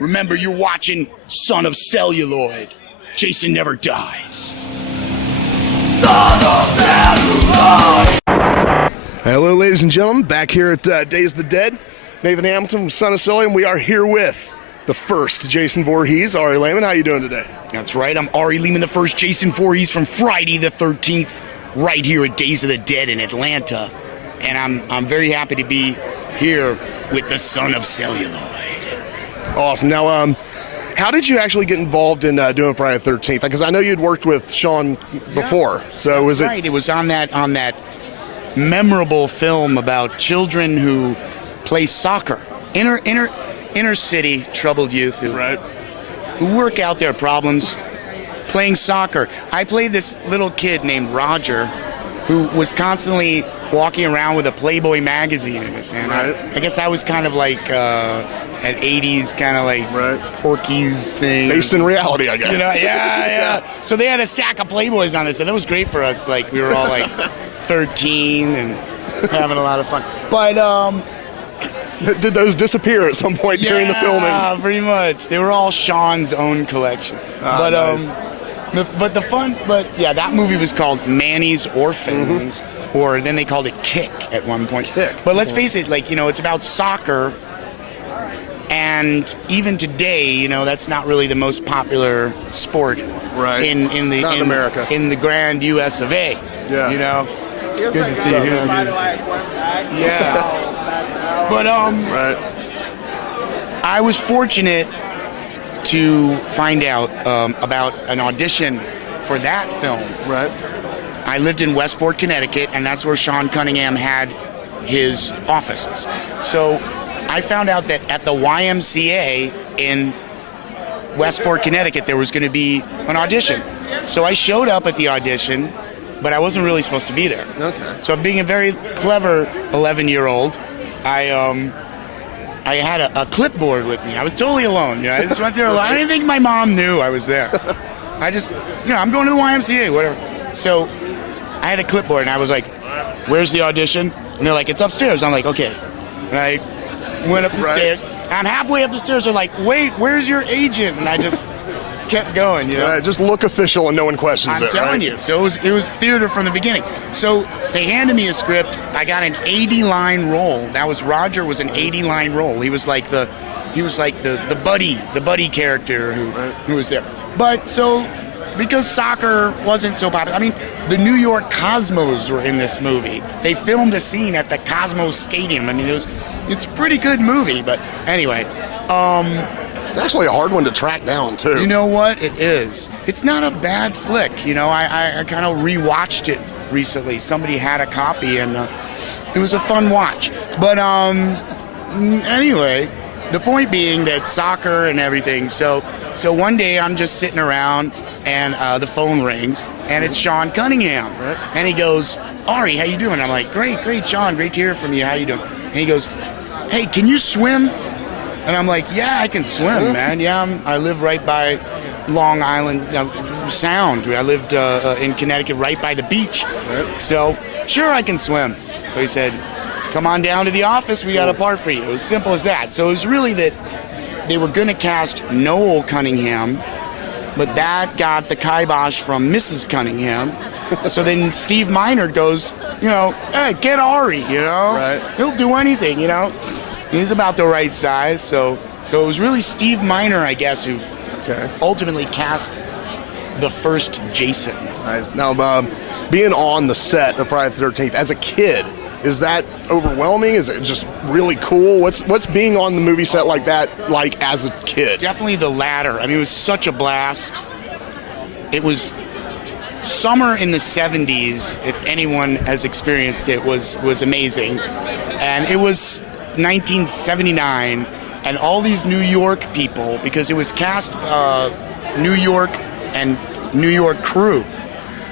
Remember, you're watching Son of Celluloid. Jason never dies. Son of Celluloid! Hello, ladies and gentlemen. Back here at Days of the Dead. Nathan Hamilton from Son of Celluloid, and we are here with the first Jason Voorhees. Ari Lehman, how you doing today? That's right. I'm Ari Lehman, the first Jason Voorhees from Friday the 13th, right here at Days of the Dead in Atlanta. And I'm very happy to be here with the Son of Celluloid. Awesome. Now, how did you actually get involved in doing Friday the 13th? Because I know you'd worked with Sean before. So was it? Right. It was on that memorable film about children who play soccer, inner city troubled youth who work out their problems playing soccer. I played this little kid named Roger, who was constantly walking around with a Playboy magazine in his hand. Right. I guess I was kind of like an 80s kind of like Porky's thing. Based in reality, I guess. You know, yeah. So they had a stack of Playboys on this, and that was great for us. Like, we were all like 13 and having a lot of fun. But did those disappear at some point during the filming? Yeah, pretty much. They were all Sean's own collection. Nice. That movie was called Manny's Orphans, or then they called it Kick at one point. Kick. But let's face it, like, you know, it's about soccer, and even today, that's not really the most popular sport in America. In the grand US of A. Yeah. Good to see you. Yeah. But I was fortunate to find out about an audition for that film. Right. I lived in Westport, Connecticut, and that's where Sean Cunningham had his offices. So I found out that at the YMCA in Westport, Connecticut, there was going to be an audition. So I showed up at the audition, but I wasn't really supposed to be there. Okay. So being a very clever 11-year-old, I had a clipboard with me. I was totally alone. I just went there alone. I didn't think my mom knew I was there. I just, I'm going to the YMCA, whatever. So I had a clipboard, and I was like, where's the audition? And they're like, it's upstairs. I'm like, okay. And I went up the stairs. I'm halfway up the stairs. They're like, wait, where's your agent? And I just kept going, Right, just look official and no one questions it, I'm telling you. So it was theater from the beginning. So they handed me a script. I got an 80-line role. Roger was an 80-line role. He was like the buddy character who was there. But so because soccer wasn't so popular, I mean, the New York Cosmos were in this movie. They filmed a scene at the Cosmos Stadium. I mean, it's a pretty good movie. But anyway, it's actually a hard one to track down, too. You know what? It is. It's not a bad flick. I kind of rewatched it recently. Somebody had a copy, and it was a fun watch. But anyway, the point being that soccer and everything. So one day I'm just sitting around, and the phone rings, and it's Sean Cunningham. Right. And he goes, Ari, how you doing? I'm like, great, Sean. Great to hear from you. How you doing? And he goes, hey, can you swim? And I'm like, yeah, I can swim, man. Yeah, I live right by Long Island Sound. I lived in Connecticut right by the beach. Right. So, sure, I can swim. So he said, come on down to the office. We got a part for you. It was simple as that. So it was really that they were going to cast Noel Cunningham, but that got the kibosh from Mrs. Cunningham. So then Steve Minard goes, hey, get Ari, Right. He'll do anything, He's about the right size, so it was really Steve Miner, I guess, who ultimately cast the first Jason. Nice. Now, being on the set of Friday the 13th as a kid, is that overwhelming? Is it just really cool? What's being on the movie set like that like as a kid? Definitely the latter. I mean, it was such a blast. It was summer in the 70s, if anyone has experienced it, was amazing. And it was 1979, and all these New York people, because it was cast New York and New York crew.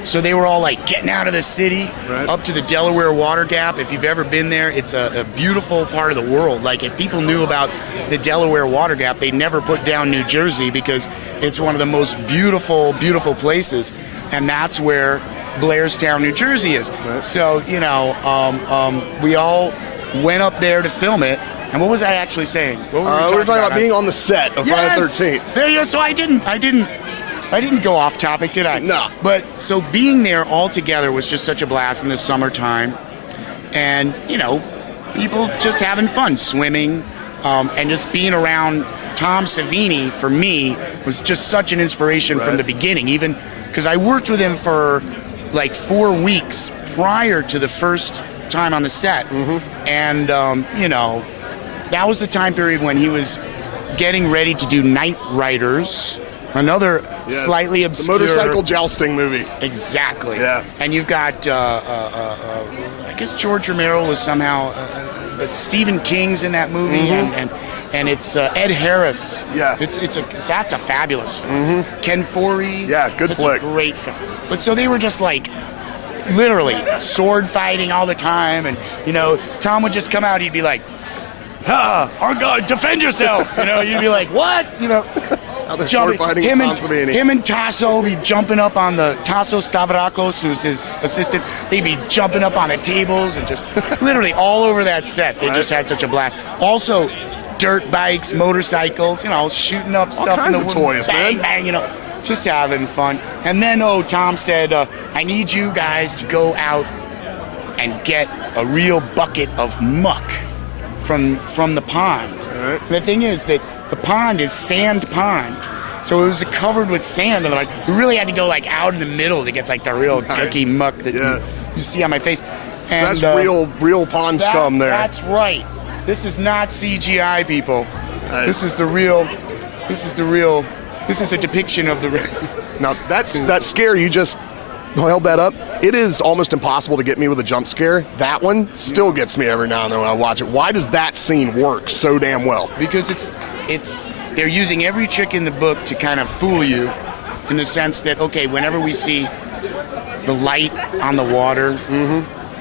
So they were all like getting out of the city up to the Delaware Water Gap. If you've ever been there, it's a beautiful part of the world. Like, if people knew about the Delaware Water Gap, they'd never put down New Jersey, because it's one of the most beautiful, beautiful places. And that's where Blairstown, New Jersey is. So, we all went up there to film it, And what was I actually saying? What were we were talking about being on the set of Friday the 13th. There you go. So I didn't go off topic, did I? No. But so being there all together was just such a blast in the summertime, and people just having fun, swimming, and just being around Tom Savini for me was just such an inspiration from the beginning. Even because I worked with him for like 4 weeks prior to the first time on the set, and that was the time period when he was getting ready to do Night Riders, another slightly obscure the motorcycle jousting movie. Exactly. Yeah. And you've got I guess George Romero was somehow, but Stephen King's in that movie, and it's Ed Harris. Yeah. That's a fabulous film. Ken Foree. Yeah, good flick. It's a great film. But so they were just like literally sword fighting all the time, and Tom would just come out. He'd be like, our God, defend yourself. You'd be like, what? Jumping, him and Tasso would be jumping up on the Tasso Stavrakos, who's his assistant. They'd be jumping up on the tables and just literally all over that set. They just had such a blast. Also, dirt bikes, motorcycles, shooting up stuff all in the kinds of woods, toys, bang, man. bang, just having fun. And then, Tom said, I need you guys to go out and get a real bucket of muck from the pond. Right. The thing is that the pond is sand pond, so it was covered with sand. And we really had to go like out in the middle to get like the real cookie muck that you see on my face. And that's real pond scum there. That's right. This is not CGI, people. Nice. This is a depiction of the real. Now that scare you just held that up. It is almost impossible to get me with a jump scare. That one still gets me every now and then when I watch it. Why does that scene work so damn well? Because they're using every trick in the book to kind of fool you, in the sense that whenever we see the light on the water,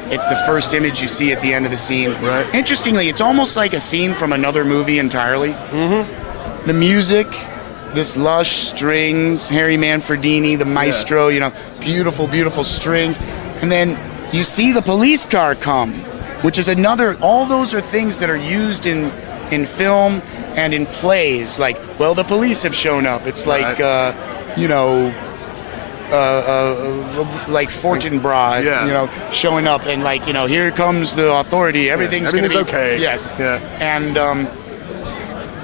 it's the first image you see at the end of the scene. Right. Interestingly, it's almost like a scene from another movie entirely. The music, this lush strings, Harry Manfredini, the maestro, beautiful, beautiful strings. And then you see the police car come, which is all those are things that are used in film and in plays. Like, the police have shown up. It's like, like Fortinbras, showing up and like, here comes the authority. Everything's gonna be okay. Yes. Yeah. And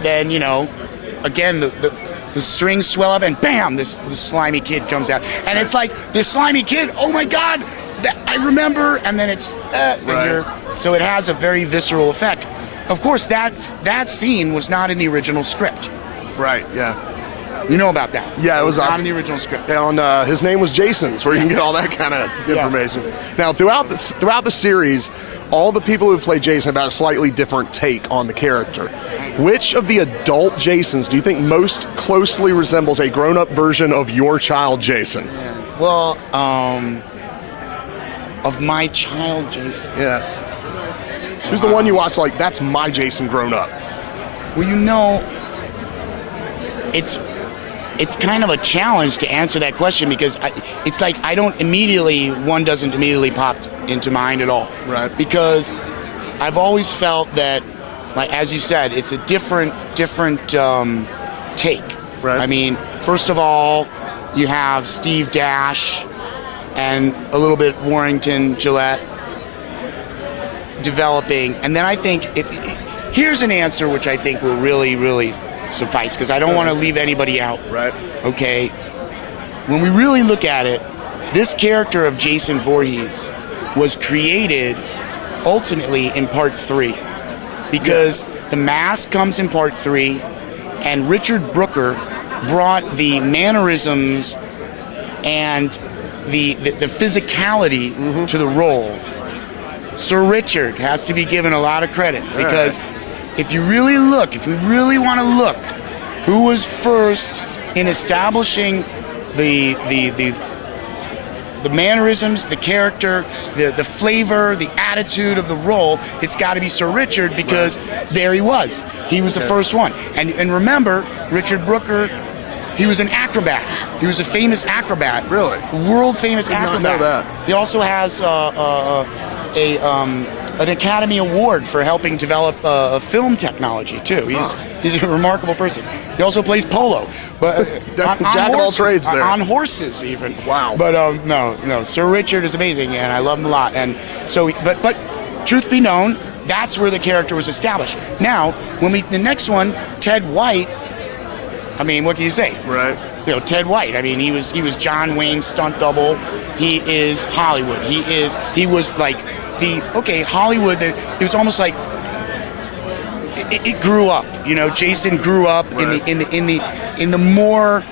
then, again, the strings swell up and bam, this slimy kid comes out. And it's like, this slimy kid, oh my God, I remember. And then it's, so it has a very visceral effect. Of course, that scene was not in the original script. Right, yeah. You know about that? Yeah, it was not in the original script. On His Name Was Jason's, where you can get all that kind of information. Now, throughout the series, all the people who play Jason have had a slightly different take on the character. Which of the adult Jasons do you think most closely resembles a grown-up version of your child Jason? Yeah. Well, of my child Jason. Yeah. Who's the one you watch like, that's my Jason grown up? Well, it's kind of a challenge to answer that question, because it's like one doesn't immediately pop into mind at all. Right. Because I've always felt that, like as you said, it's a different take. Right. I mean, first of all, you have Steve Dash and a little bit Warrington Gillette developing, and then I think here's an answer which I think will really, really suffice, because I don't want to leave anybody out. Right. Okay. When we really look at it, this character of Jason Voorhees was created ultimately in part 3, because the mask comes in part 3, and Richard Brooker brought the mannerisms and the physicality to the role. Sir Richard has to be given a lot of credit, because if we really want to look, who was first in establishing the mannerisms, the character, the flavor, the attitude of the role, it's got to be Sir Richard, because there he was. He was the first one. And remember, Richard Brooker, he was an acrobat. He was a famous acrobat. Really? World famous acrobat. Did not know that. He also has an Academy Award for helping develop film technology too. He's a remarkable person. He also plays polo, but on Jack of all trades there. On horses even. Wow. But no, Sir Richard is amazing, and I love him a lot. And so, but truth be known, that's where the character was established. Now, the next one, Ted White. I mean, what can you say? Right. You know, Ted White. I mean, he was John Wayne's stunt double. He is Hollywood. He was like Hollywood. It was almost like it grew up. You know, Jason grew up right. in the more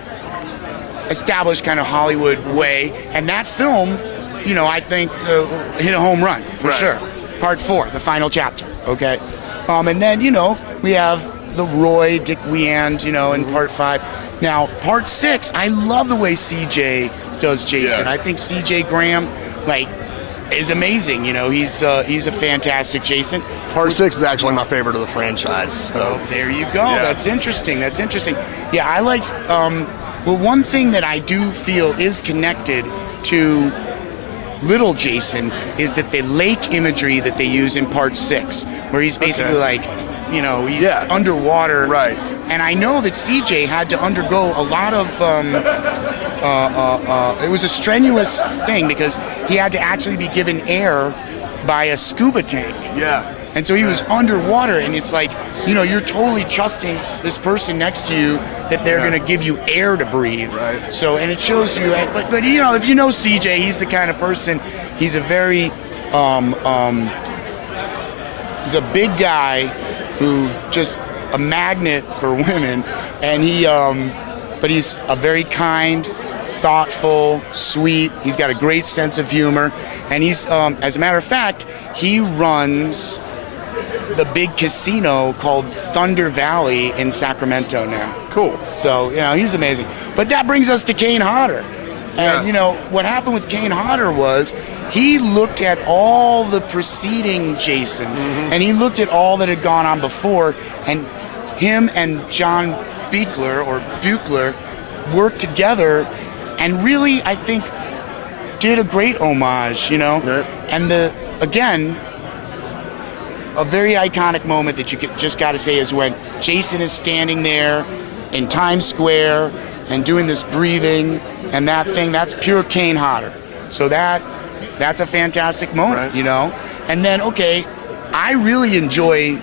established kind of Hollywood way, and that film, you know, I think hit a home run for right. sure. Part 4, the final chapter. Okay, and then you know we have the Roy Dick Weand, you know, in Part 5. Now, Part 6, I love the way CJ does Jason. Yeah. I think CJ Graham, like, is amazing. You know, he's a fantastic Jason. Part 6 is actually my favorite of the franchise. So. Oh, there you go. Yeah. That's interesting. Yeah, I liked. Well, one thing that I do feel is connected to Little Jason is that the lake imagery that they use in Part 6, where he's basically like, you know, he's underwater. Right. And I know that CJ had to undergo a lot of, it was a strenuous thing because he had to actually be given air by a scuba tank. Yeah. And so he was underwater, and it's like, you know, you're totally trusting this person next to you that they're going to give you air to breathe. Right. So, and it shows you, but you know, if you know CJ, he's the kind of person, he's a very, he's a big guy who just a magnet for women, and but he's a very kind, thoughtful, sweet. He's got a great sense of humor, and he's, as a matter of fact, he runs the big casino called Thunder Valley in Sacramento now. Cool. So, you know, he's amazing. But that brings us to Kane Hodder. Yeah. And, you know, what happened with Kane Hodder was he looked at all the preceding Jasons, and he looked at all that had gone on before, and him and John Buechler worked together and really, I think, did a great homage, you know? Right. And again, a very iconic moment that you just got to say is when Jason is standing there in Times Square and doing this breathing and that thing. That's pure Kane Hodder. So that's a fantastic moment, right. you know? And then, okay, I really enjoy,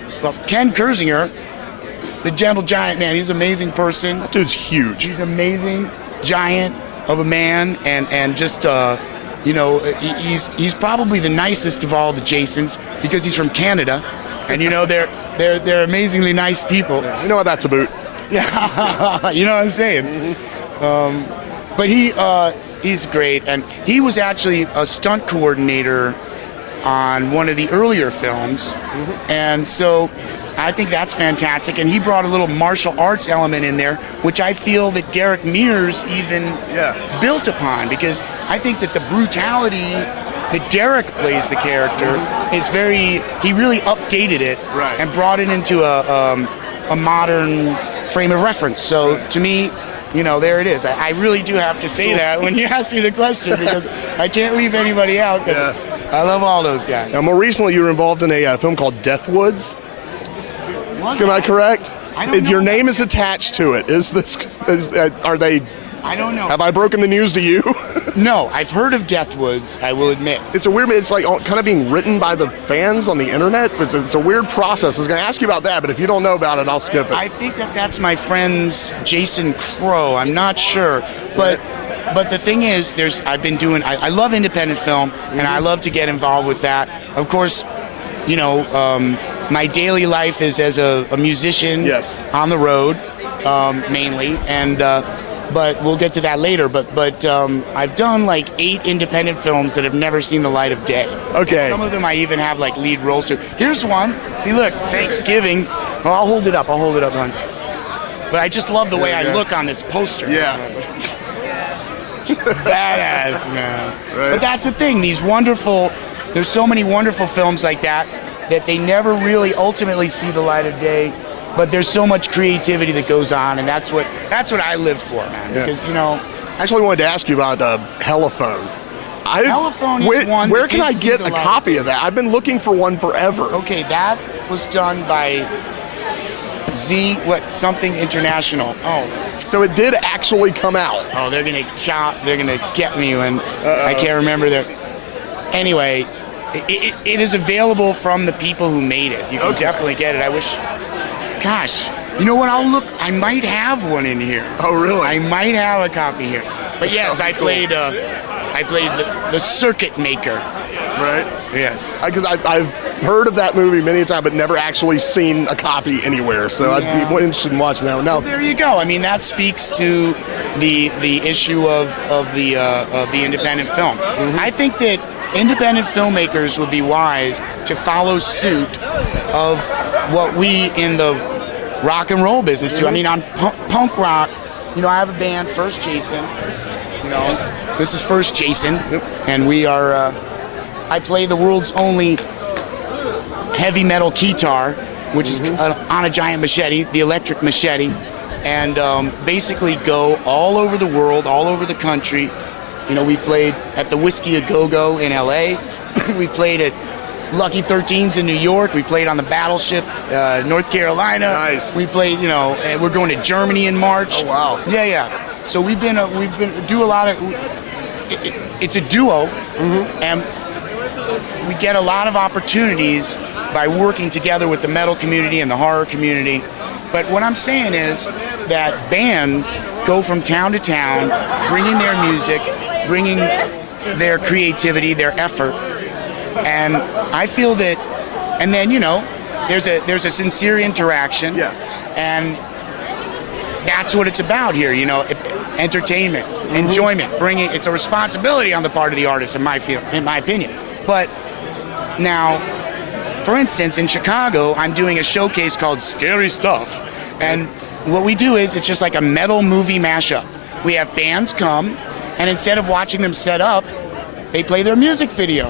Ken Kersinger, the gentle giant, man. He's an amazing person. That dude's huge. He's amazing giant of a man, and just, you know, he's probably the nicest of all the Jasons because he's from Canada, and you know they're amazingly nice people. Yeah, you know what that's about. Yeah, you know what I'm saying. But he's great, and he was actually a stunt coordinator on one of the earlier films, and so I think that's fantastic. And he brought a little martial arts element in there, which I feel that Derek Mears even built upon, because I think that the brutality that Derek plays the character is he really updated it and brought it into a modern frame of reference. So to me, you know, there it is. I really do have to say that when you ask me the question, because I can't leave anybody out, because I love all those guys. Now, more recently, you were involved in a film called Death Woods. Am I correct? I don't know. Your name is attached to it. Are they? I don't know. Have I broken the news to you? No, I've heard of Death Woods, I will admit. It's a weird. It's like kind of being written by the fans on the internet. It's a weird process. I was going to ask you about that, but if you don't know about it, I'll skip it. I think that's my friend's Jason Crow. I'm not sure, but the thing is, I love independent film, and I love to get involved with that. Of course, you know, my daily life is as a musician on the road, mainly, and but we'll get to that later. But I've done like 8 independent films that have never seen the light of day. Okay. And some of them I even have like lead roles to. Here's one. See, look, Thanksgiving. Well, I'll hold it up. One. But I just love the way I look on this poster. Yeah. Badass, man. Right. But that's the thing. There's so many wonderful films like that they never really ultimately see the light of day. But there's so much creativity that goes on, and that's what I live for, man. Yeah. Because, you know, I actually wanted to ask you about Telephone. Mellophone is one. Where that can I did get see a the light. copy of that? I've been looking for one forever. Okay, that was done by something international. Oh, So it did actually come out. oh, they're gonna get me when I can't remember their. Anyway, it is available from the people who made it. You can definitely get it. I wish. Gosh, you know what? I'll look. I might have one in here. Oh, really? I might have a copy here. But yes, Oh, I cool. played. I played the Circuit Maker. Right? Yes. Because I've heard of that movie many times, but never actually seen a copy anywhere. So I'd be more interested in watching that one. Now, There you go. I mean, that speaks to the issue of the independent film. I think that independent filmmakers would be wise to follow suit of what we in the rock and roll business do. I mean, on punk rock, you know, I have a band, First Jason. You know, this is First Jason, and we are. I play the world's only heavy metal guitar, which is on a giant machete, the electric machete, and basically go all over the world, all over the country. You know, we played at the Whiskey A Go Go in LA. We played at Lucky 13s in New York. We played on the Battleship, North Carolina. Nice. We played, you know, and we're going to Germany in March. Oh, wow. Yeah. So we've been do a lot of. It's a duo, and we get a lot of opportunities by working together with the metal community and the horror community. But what I'm saying is that bands go from town to town, bringing their music, bringing their creativity, their effort, and I feel that. And then, you know, there's a sincere interaction, and that's what it's about here. You know, entertainment, enjoyment, bringing. It's a responsibility on the part of the artist, in my opinion. But now, for instance, in Chicago, I'm doing a showcase called Scary Stuff. And what we do is it's just like a metal movie mashup. We have bands come, and instead of watching them set up, they play their music video.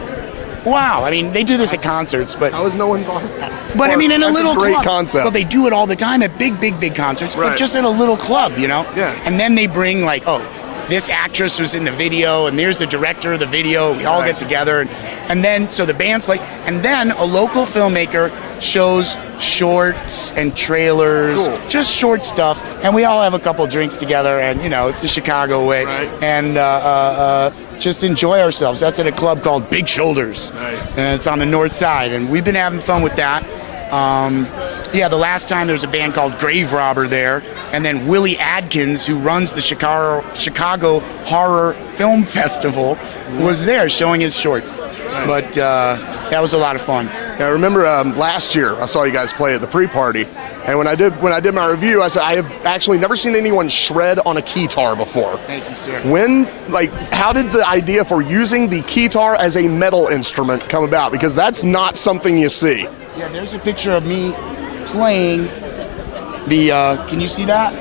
Wow. I mean, they do this at concerts, but... how has no one thought of that? But I mean, in a That's little great club. concept. Well, they do it all the time at big concerts, Right. but just at a little club, you know? Yeah. And then they bring like, oh, this actress was in the video, and there's the director of the video. We all get together, and then so the bands play, and then a local filmmaker shows shorts and trailers, just short stuff, and we all have a couple drinks together, and you know, it's the Chicago way, and just enjoy ourselves. That's at a club called Big Shoulders, and it's on the north side, and we've been having fun with that. Yeah, the last time there was a band called Grave Robber there, and then Willie Adkins, who runs the Chicago Horror Film Festival, was there showing his shorts. But that was a lot of fun. Yeah, I remember last year I saw you guys play at the pre-party, and when I did my review, I said I have actually never seen anyone shred on a keytar before. Thank you, sir. How did the idea for using the keytar as a metal instrument come about? Because that's not something you see. Yeah, there's a picture of me playing the. Can you see that?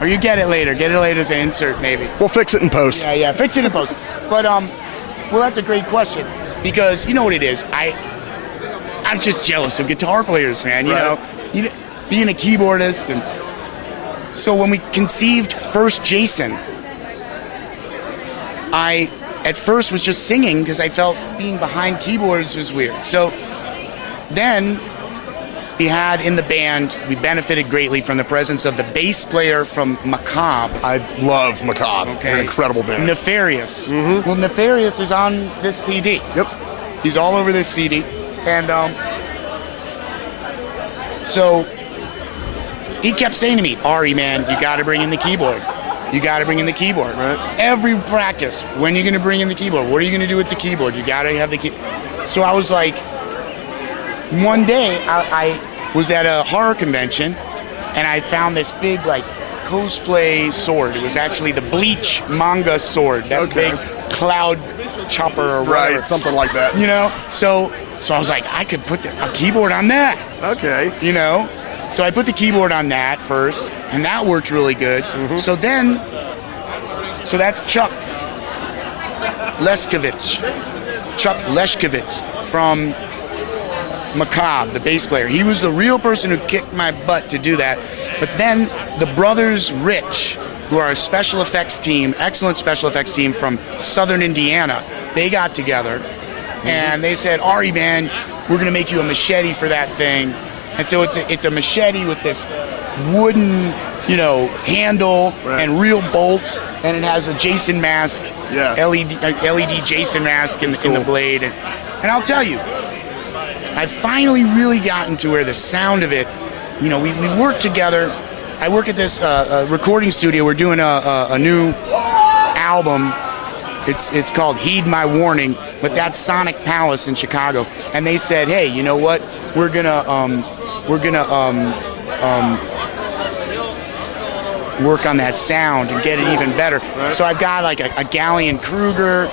Or you get it later. Get it later as an insert, maybe. We'll fix it in post. Yeah, fix it in post. But well, that's a great question, because you know what it is. I'm just jealous of guitar players, man. You know, being a keyboardist, and so when we conceived First Jason, I at first was just singing because I felt being behind keyboards was weird. So then we had in the band, we benefited greatly from the presence of the bass player from Macabre. I love Macabre. Okay. They're an incredible band. Nefarious. Well, Nefarious is on this CD. Yep. He's all over this CD. And so he kept saying to me, Ari, man, you got to bring in the keyboard. You got to bring in the keyboard. Right. Every practice, when are you going to bring in the keyboard? What are you going to do with the keyboard? You got to have the keyboard. So I was like, one day I was at a horror convention, and I found this big like cosplay sword. It was actually the Bleach manga sword, that big cloud chopper or whatever. Right, something like that. You know, so I was like, I could put a keyboard on that. Okay. You know, so I put the keyboard on that first, and that worked really good. So that's Chuck Leshkovitz from Macabre, the bass player. He was the real person who kicked my butt to do that. But then the brothers Rich, who are a special effects team, excellent special effects team from Southern Indiana. They got together and they said, Ari, man, we're going to make you a machete for that thing. And so it's a machete with this wooden, handle and real bolts, and it has a Jason mask, LED Jason mask in the blade. And I'll tell you, I've finally really gotten to where the sound of it, we work together. I work at this recording studio. We're doing a new album. It's called Heed My Warning, but that's Sonic Palace in Chicago. And they said, hey, you know what? We're gonna work on that sound and get it even better. Right. So I've got like a Galleon Kruger,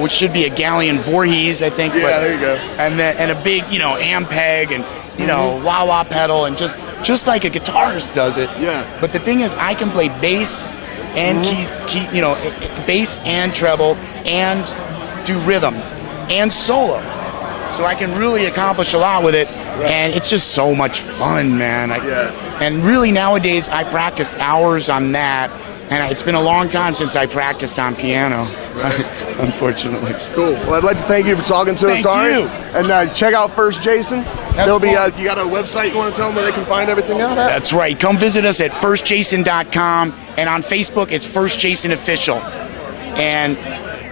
which should be a Galleon Voorhees, I think. Yeah, there you go. And a big, Ampeg and wah-wah pedal, and just like a guitarist does it. Yeah. But the thing is, I can play bass and key, bass and treble and do rhythm and solo. So I can really accomplish a lot with it. Right. And it's just so much fun, man. And really nowadays I practice hours on that, and it's been a long time since I practiced on piano, right. Unfortunately. Cool. Well, I'd like to thank you for talking to us, Ari. And check out First Jason. There'll be you got a website you want to tell them where they can find everything out at? That's right. Come visit us at firstjason.com, and on Facebook it's First Jason Official. And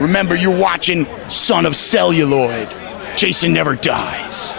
remember, you're watching Son of Celluloid. Jason never dies.